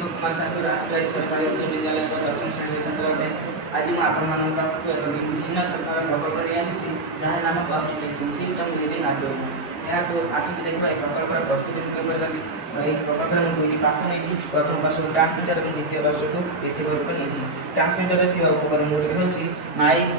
कुमार सागर आसपाई सरकारी उच्च विद्यालय दशम श्रेणी छात्र अटे। आज मुझे आपको एक विभिन्न प्रकार प्रकल्प नहीं आसी जहाँ नाम अपडेटेक्शन सीटा मुझे नाटो यहाँ आसिक देखा प्रकल्प प्रस्तुति प्रकल्प में दुईट पास नहीं प्रथम पार्श्व ट्रांसमीटर और द्वितीय पार्श्व को रिसीवर रूप नहीं ट्रांसमीटर उपकरण गुड़िक हूँ माइक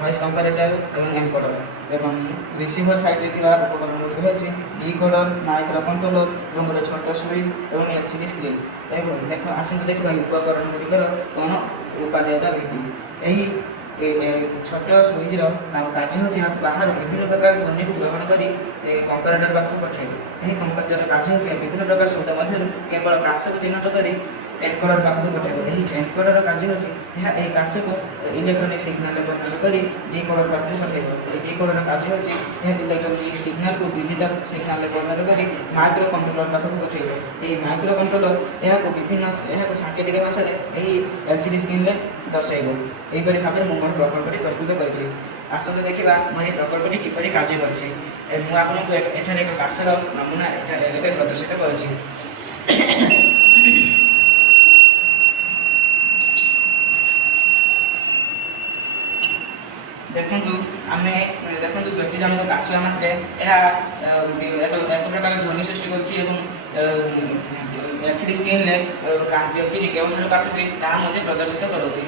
वॉइस कंपैरेटर और एनकोडर एवं रिसीवर साइड उपकरण गुड़िक हूँ डिकोडर माइक्रो कंट्रोलर और गोटे छोट स्विच और एलसीडी स्क्रीन एवं देख आसतु देखा उपकरण गुड़िकर कौन उपादेयता रही छोट स्विचर कार्य होची बाहर विभिन्न प्रकार ध्वनि को ग्रहण कर कंपैरेटर पाख पठाइब यही कंपैरेटर कार्य होची विभिन्न प्रकार शब्द मध्य केवल काश को चिन्हट कर एनकोडर पाख पठाइब यही एनकोडर कार्य होची यह काश को इलेक्ट्रोनिक सिग्नल परिणत कर डिकोडर पाख पठाइब डिकोडर कार्य होची यह इलेक्ट्रोनिक सिग्नल को डिजिटल सिग्नल परिणत कर माइक्रो कंट्रोलर पाख पठाइब यही माइक्रो कंट्रोलर यह विभिन्न यह सांकेतिक भाषा यही एलसीडी स्क्रीन में दर्शाइब यहीपरि भाव में मोर प्रकल्प प्रस्तुत करें आसतु देखा मैं प्रकल्प किपर कार्य करूँ एठार एक काशर नमूना एवं प्रदर्शित कर देखु आम देखु व्यक्ति जनक काशा मात्रे एक प्रकार ध्वनि सृष्टि एलसीडी स्क्रीन व्यक्ति क्यों आसूसी प्रदर्शित करोसी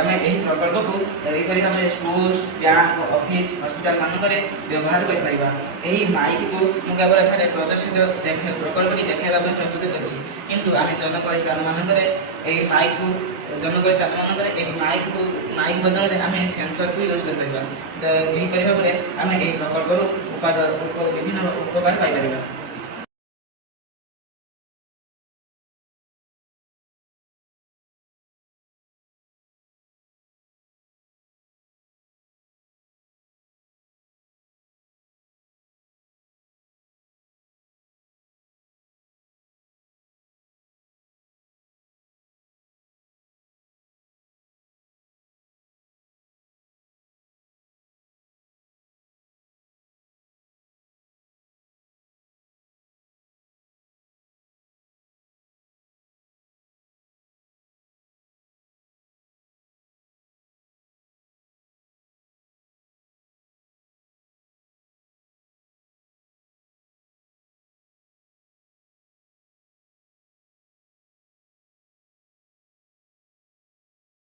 आम यही प्रकल्प को यहीपरि भाव स्कूल बैंक ऑफिस हॉस्पिटल मानक व्यवहार कर माइक को मुझे केवल एठारे प्रदर्शित प्रकल्प की देखा प्रस्तुत करूँ आम जनक स्थान मानक माइक को जनक स्थान मानक माइक बदल में आम सेंसर को यूज कर यहीपरि भाव में आम यही प्रकल्प विभिन्न उपकार पाइपर।